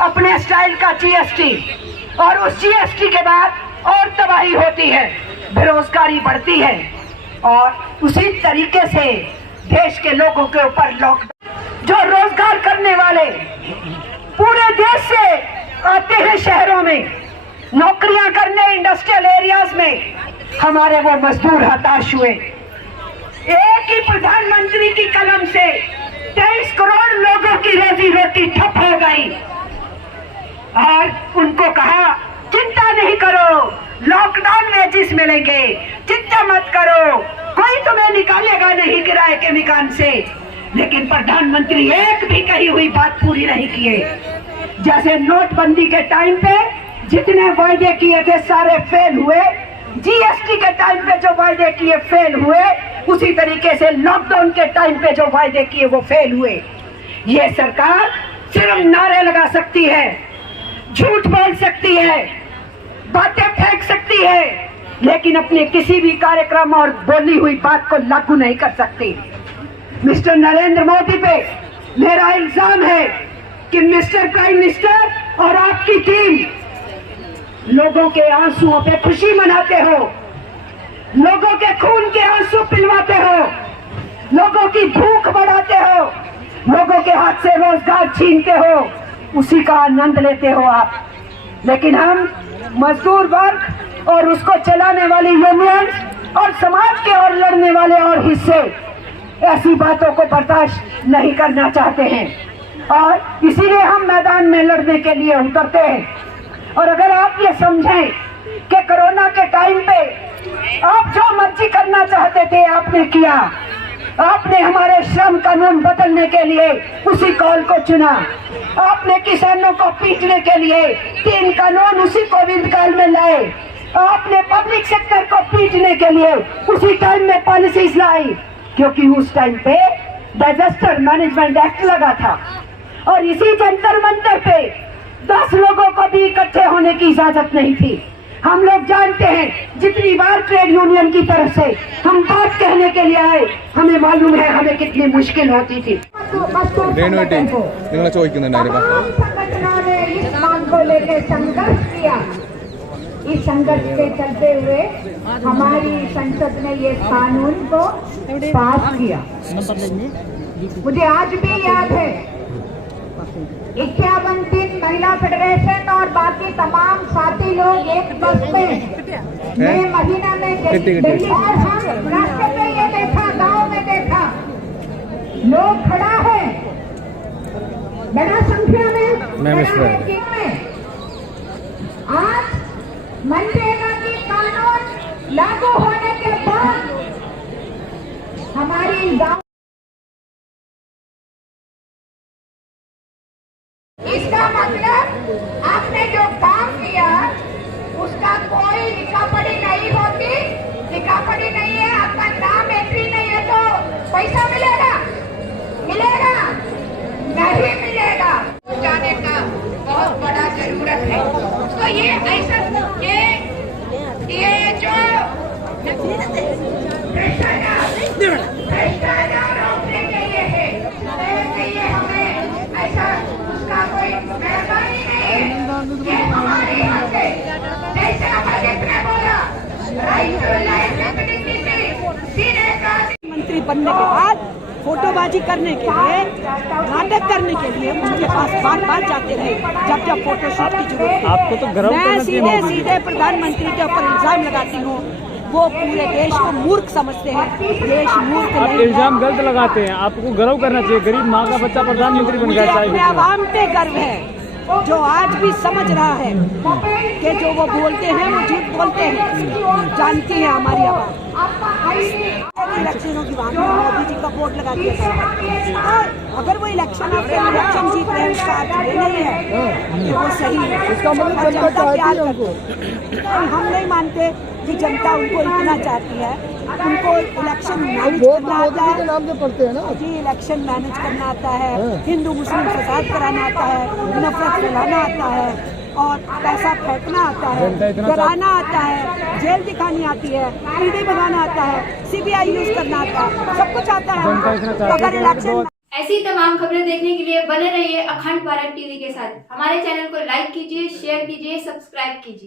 अपने स्टाइल का जीएसटी, और उस जीएसटी के बाद और तबाही होती है, बेरोजगारी बढ़ती है, और उसी तरीके से देश के लोगों के ऊपर लॉकडाउन। जो रोजगार करने वाले पूरे देश से आते हैं शहरों में नौकरियां करने, इंडस्ट्रियल एरियाज में, हमारे वो मजदूर हताश हुए। एक ही प्रधानमंत्री की कलम से 23 करोड़ लोगों की रोजी रोटी ठप हो गई, और उनको कहा चिंता नहीं करो, लॉकडाउन में जिस मिलेंगे, चिंता मत करो, कोई तुम्हें निकालेगा नहीं किराए के मकान से। लेकिन प्रधानमंत्री एक भी कही हुई बात पूरी नहीं किए। जैसे नोटबंदी के टाइम पे जितने वायदे किए थे सारे फेल हुए, जीएसटी के टाइम पे जो वायदे किए फेल हुए, उसी तरीके से लॉकडाउन के टाइम पे जो वायदे किए वो फेल हुए। ये सरकार सिर्फ नारे लगा सकती है, झूठ बोल सकती है, बातें फेंक सकती है, लेकिन अपने किसी भी कार्यक्रम और बोली हुई बात को लागू नहीं कर सकती। मिस्टर नरेंद्र मोदी पे मेरा इल्जाम है कि मिस्टर प्राइम मिनिस्टर और आपकी टीम लोगों के आंसुओं पे खुशी मनाते हो, लोगों के खून के आंसू पिलवाते हो, लोगों की भूख बढ़ाते हो, लोगों के हाथ से रोजगार छीनते हो, उसी का आनंद लेते हो आप। लेकिन हम मजदूर वर्ग और उसको चलाने वाली यूनियन और समाज के और लड़ने वाले और हिस्से ऐसी बातों को बर्दाश्त नहीं करना चाहते हैं, और इसीलिए हम मैदान में लड़ने के लिए उतरते हैं। और अगर आप ये समझें कि कोरोना के टाइम पे आप जो मर्जी करना चाहते थे आपने किया, आपने हमारे श्रम कानून बदलने के लिए उसी कॉल को चुना, आपने किसानों को पीटने के लिए 3 कानून उसी कोविड काल में लाए, आपने पब्लिक सेक्टर को पीटने के लिए उसी टाइम में पॉलिसीज लाई, क्योंकि उस टाइम पे डिजास्टर मैनेजमेंट एक्ट लगा था, और इसी जंतर मंतर पे 10 लोगों को भी इकट्ठे होने की इजाजत नहीं थी। हम लोग जानते हैं जितनी बार ट्रेड यूनियन की तरफ से हम बात कहने के लिए आए, हमें मालूम है हमें कितनी मुश्किल होती थी। संगठनों ने इस मांग को लेकर संघर्ष किया। इस संघर्ष के चलते हुए हमारी संसद ने ये कानून को पास किया। मुझे आज भी याद है 51 दिन महिला फेडरेशन और बाकी तमाम साथी लोग एक बस में मई महीना में दिल्ली, और हम रास्ते पे ये देखा, गांव में देखा, लोग खड़ा है बड़ा संख्या में। आज मनरेगा की कानून लागू होने के बाद हमारी गांव, इसका मतलब आपने जो काम किया उसका कोई लिखा-पढ़ी नहीं होती, लिखा-पढ़ी नहीं है, आपका नाम एंट्री नहीं है तो पैसा मिलेगा? मिलेगा? नहीं मिलेगा। जाने का बहुत बड़ा जरूरत है। तो ये ऐसा ये जो भ्रष्टाचार रोकने के लिए है, ये हमें ऐसा उसका कोई मेहरबानी नहीं है। ये हमारे यहाँ से जैसे हमारे बोला मंत्री बनने के बाद फोटोबाजी करने के लिए, नाटक करने के लिए उसके पास बार बार जाते रहे जब फोटोशूट की जरूरत। आपको तो गर्व मैं सीधे प्रधानमंत्री के ऊपर इल्जाम लगाती हूँ, वो पूरे देश को मूर्ख समझते हैं। देश मूर्ख नहीं। आप इल्जाम गलत लगाते हैं, आपको गर्व करना चाहिए। गरीब माँ का बच्चा प्रधानमंत्री बन गया। अपने आवाम पे गर्व है जो आज भी समझ रहा है कि जो वो बोलते हैं वो झूठ बोलते हैं। जानती है हमारी आवाम। इलेक्शनों की बात में मोदी जी का वोट लगा दिया था, और अगर वो इलेक्शन जीत रहे हैं उसका अर्थ ये नहीं है कि वो सही है। इसका मतलब जनता प्यार करती है। हम नहीं मानते कि जनता उनको इतना चाहती है। उनको इलेक्शन मैनेज करना आता है, नाम से पढ़ते हैं ना जी, इलेक्शन मैनेज करना आता है, हिंदू मुस्लिम फसाद कराना आता है, नफरत फैलाना आता है, और पैसा फेंकना आता है, डराना आता है, जेल दिखानी आती है, ईडी बनाना आता है, CBI यूज करना आता है, सब कुछ आता है। अगर इलेक्शन ऐसी तमाम खबरें देखने के लिए बने रहिए अखंड भारत टीवी के साथ। हमारे चैनल को लाइक कीजिए, शेयर कीजिए, सब्सक्राइब कीजिए।